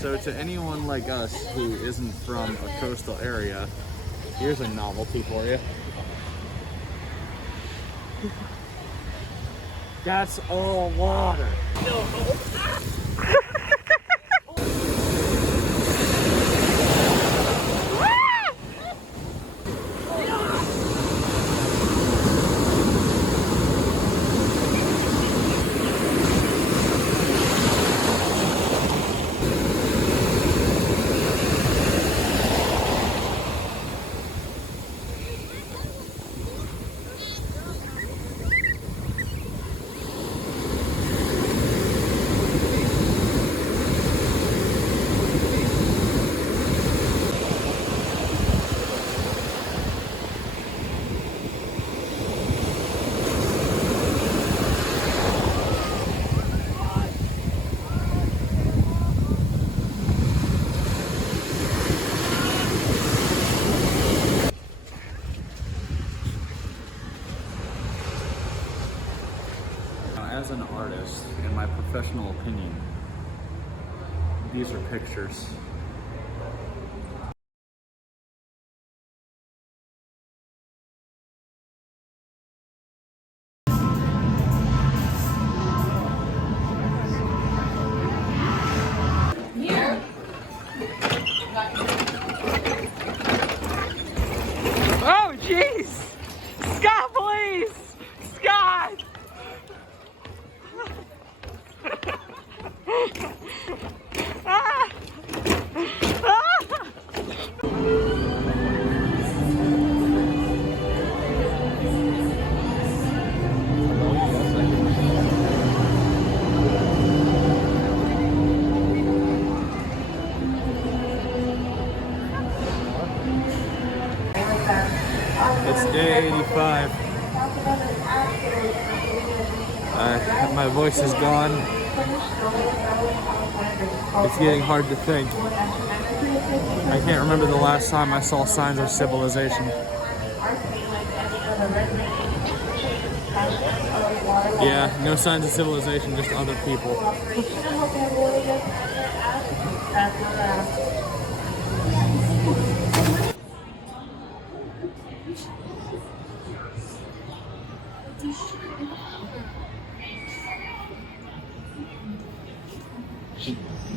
So to anyone like us who isn't from a coastal area, here's a novelty for you. That's all water. As an artist, in my professional opinion, these are pictures. Here. Oh, jeez! Scott, please! Scott! Ah! Ah! It's day 85. My voice is gone. It's getting hard to think. I can't remember the last time I saw signs of civilization. Yeah, no signs of civilization, just other people.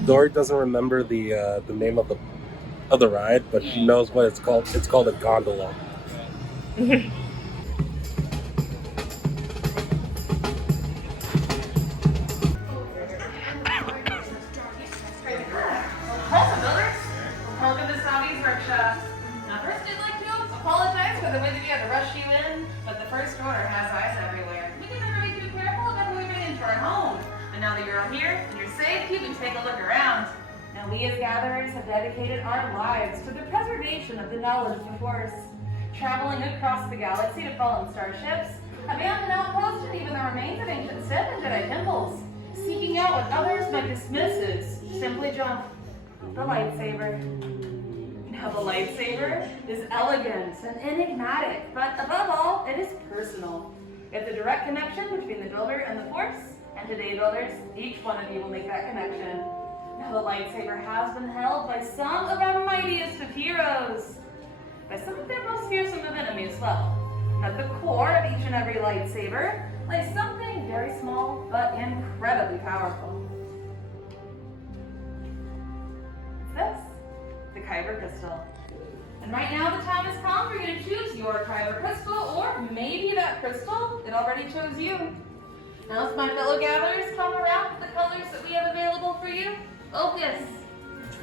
Dory doesn't remember the name of the ride, but she knows what it's called. It's called a gondola. Welcome to Savi's workshop. Now, first, I'd like to apologize for the way that we had to rush you in, but the first order has eyes everywhere. We can never make you careful about moving into our home. And now that you're all here and you're safe, you can take a look around. Now, we as gatherers have dedicated our lives to the preservation of the knowledge before us, traveling across the galaxy to fallen starships, abandoned outposts, and even the remains of ancient Sith and Jedi temples, seeking out what others might dismiss as simply junk. The lightsaber. Now the lightsaber is elegant and enigmatic, but above all, it is personal. It's a direct connection between the builder and the Force, and today, builders, each one of you will make that connection. Now the lightsaber has been held by some of our mightiest of heroes, by some of their most fearsome of enemies as well. And at the core of each and every lightsaber lies something very small, but incredibly powerful. This, the Kyber crystal. And right now the time has come for you to choose your Kyber crystal, or maybe that crystal, it already chose you. Now as my fellow gatherers come around with the colors that we have available for you, focus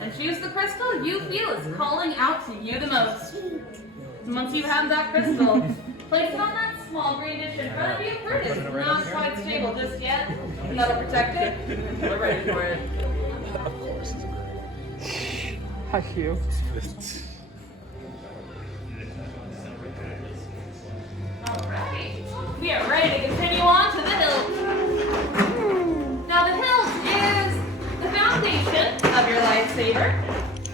and choose the crystal you feel is calling out to you the most. And once you have that crystal, place it on that small green dish in front of you, for it is not quite stable just yet, and that'll protect it until we're ready for it. Hush you. Alright, we are ready to continue on to the hilt. Now the hilt is the foundation of your lightsaber.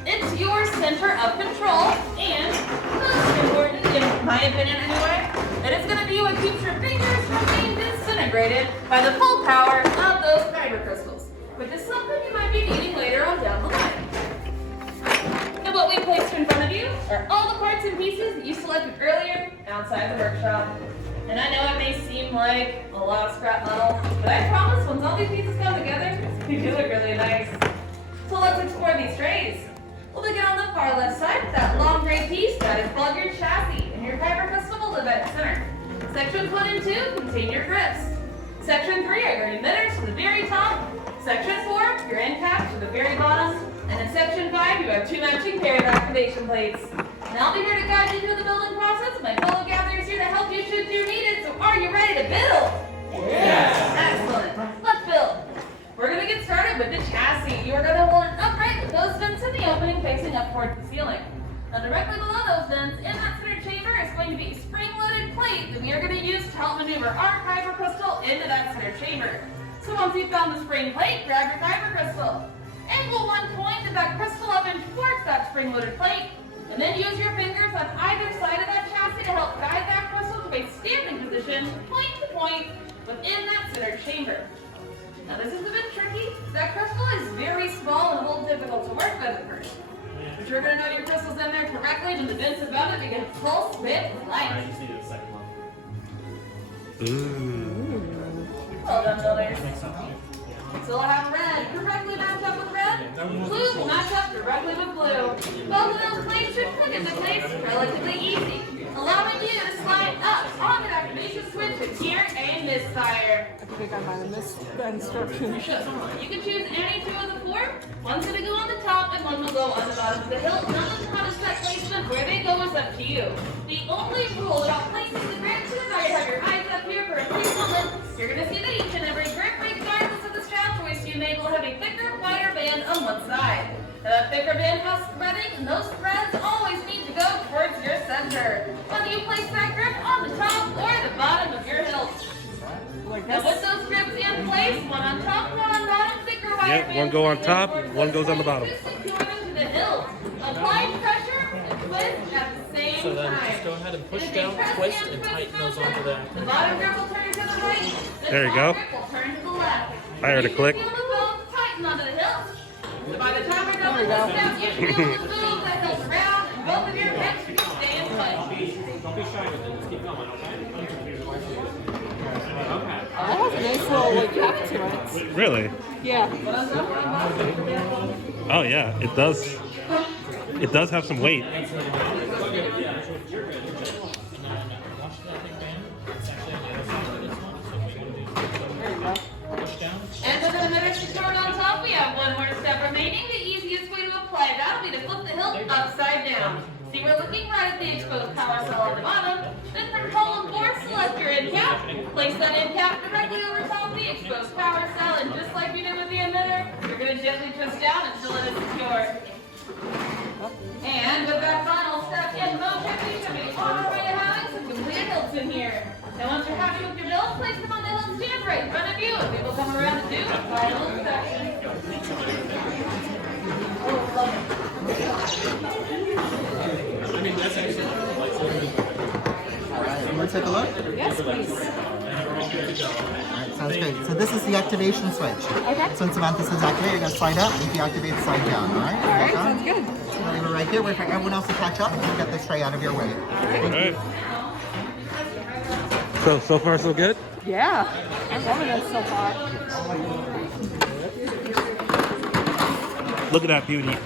It's your center of control, and most important, in my opinion anyway, it is going to be what keeps your fingers from being disintegrated by the full power of those Kyber crystals. which is something you might be needing later on down the line. And what we placed in front of you are all the parts and pieces that you selected earlier outside the workshop. And I know it may seem like a lot of scrap metal, but I promise once all these pieces come together, they do look really nice. So let's explore these trays. We'll begin on the far left side with that long gray piece that is called your chassis, and your Kyber crystal will live at the center. Sections 1 and 2 contain your grips. Section 3 are your emitters to the very top. Section 4, your end caps to the very bottom. And in Section 5, you have 2 matching pair of activation plates. And I'll be here to guide you through the building process. My fellow gatherers here to help you should you need it. So are you ready to build? Yes! Excellent. Let's build. We're going to get started with the chassis. You are going to hold it upright with those vents in the opening facing up towards the ceiling. Now directly below those vents, in that center chamber, is going to be a spring-loaded plate that we are going to use to help maneuver our Kyber crystal into that center chamber. So once you've found the spring plate, grab your Kyber crystal. Angle one point of that crystal up and towards that spring-loaded plate, and then use your fingers on either side of that chassis to help guide that crystal to a standing position, point to point, within that center chamber. Now this is a bit tricky. That crystal is very small and a little difficult to work with at first. But you're going to know your crystal's in there correctly when the vents above it begin to pulse with light. Well done, builders. So I'll have red directly match up with red, blue will match up directly with blue. Both of those plates should click into place relatively easy, allowing you to slide up on the activation switch with here and misfire. I think I might have missed the instructions. You should. You can choose any 2 of the 4. One's going to go on the top and one will go on the bottom of the hilt. None of them have a set placement. Where they go is up to you. The only rule about placing the grips is that you have your eyes up here for a brief moment. You're going to see that each and every grip, regardless of the strap choice you made, will have a thicker, wider band on one side. Now, that thicker band has threading, and those threads always need to go towards your center. Whether you place that grip on the top or the bottom of your hilt. Like Now, this? with those grips in place, one on top, one on bottom, thicker, wider Yep, band one go on top, towards one goes on the bottom. Secure them to the hilt. Apply pressure and twist at the same So then time. just go ahead and push If you down, press twist, and and twist tighten those motion, onto that. The bottom grip will turn to the right. The There you top go. grip will turn to the left. I heard a You click. can feel the both tighten onto the hilt. So by the time we're done with this step, you should be able to move that hilt around, and both of your grips should stay in place. Don't be shy with it. Just keep going, okay? That has a nice little like cap to it. Really? Yeah. Oh yeah, it does. It does have some weight. And with the emitter secured on top, we have one more step remaining. The easiest way to apply that will be to flip the hilt upside down. See, we're looking right at the exposed power cell on the bottom. Then for column 4, select your end cap. Place that end cap directly over top of the exposed power cell, and just like we did with the emitter, you're going to gently twist down until it is secured. And with that final step in motion, we should be on our way to having some completed hilts in here. And once you're happy with your build, place them on the hilt stand right in front of you, and we will come around and do a final inspection. You want to take a look? Yes, please. Alright, sounds great. So this is the activation switch. Okay. So when Samantha says activate, you're going to slide up. If you activate, slide down. Alright? All right, sounds good. So then we're right here. Wait for everyone else to catch up and we'll get this tray out of your way. Alright. So far so good? Yeah. I'm loving this so far. Look at that beauty.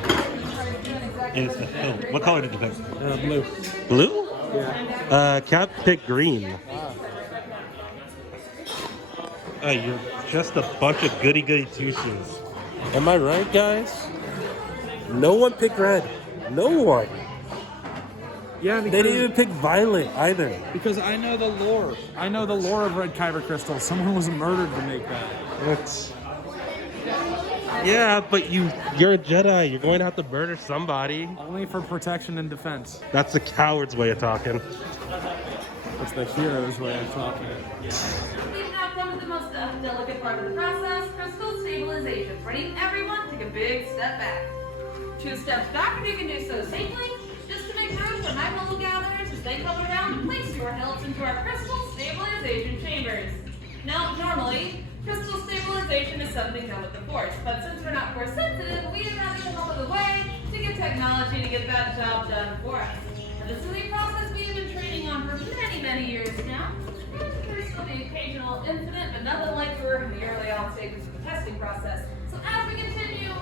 Is the hilt. What color did you pick? Blue. Blue? Yeah. Cat picked green. You're just a bunch of goody two-shoes. Am I right, guys? No one picked red. No one. Yeah, They didn't even pick violet either. because I know the lore. I know the lore of red Kyber crystals. Someone was murdered to make that. It's... Yeah, but you're a Jedi. You're going to have to murder somebody. Only for protection and defense. That's the coward's way of talking. That's the hero's way of talking. We've now come to the most delicate part of the process, crystal stabilization. Ready, everyone? Take a big step back. 2 steps back if you can do so safely. Just to make room for my fellow gatherers as they come around and place your hilts into our crystal stabilization chambers. Now, normally, Crystal stabilization is something done with the Force, but since we're not Force sensitive, we have had to come up with a way to get technology to get that job done for us. And this is a process we've been training on for many, many years now. There's still the occasional incident, but nothing like we're in the early on stages of the testing process. So as we continue,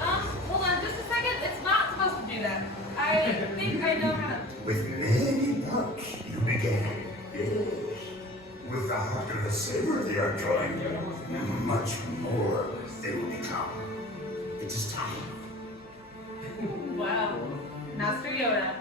hold on just a second. It's not supposed to do that. I think I know how to. With many bucks you began, yes. With the heart of the saber they are joined, much more they will become. It is time. Wow. Master Yoda.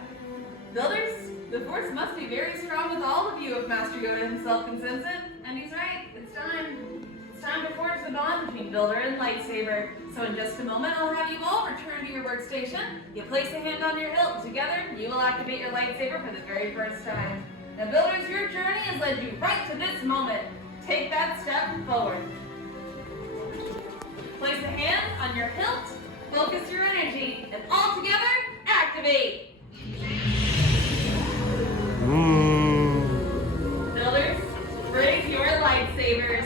Builders, the Force must be very strong with all of you if Master Yoda himself can sense it. And he's right. It's time. It's time to forge the bond between Builder and lightsaber. So in just a moment, I'll have you all return to your workstation. You place a hand on your hilt. Together, you will activate your lightsaber for the very first time. Now, Builders, your journey has led you right to this moment. Take that step forward. Place a hand on your hilt. Focus your energy. And all together, activate. Builders, raise your lightsabers.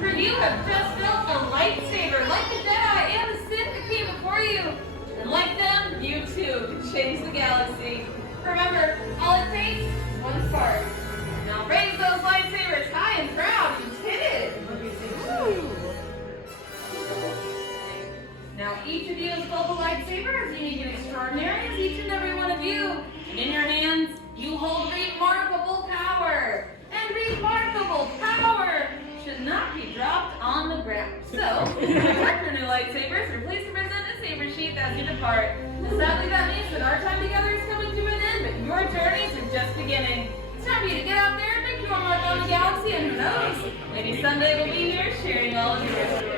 For you have just built a lightsaber like the Jedi and the Sith that came before you. And like them, you too can change the galaxy. Remember, all it takes is one spark. Now raise those lightsabers high and proud. You did it. Now each of you has built a lightsaber as unique and extraordinary as each and every one of you. And in your hands, you hold remarkable power. And remarkable power should not be dropped on the ground. So, protect your new lightsabers or place the present saber sheath as you depart. And sadly, that means that our time together is coming to an end, but your journeys are just beginning. It's time for you to get out there, make your mark on the galaxy, and who knows, maybe someday we'll be here sharing all of your stories.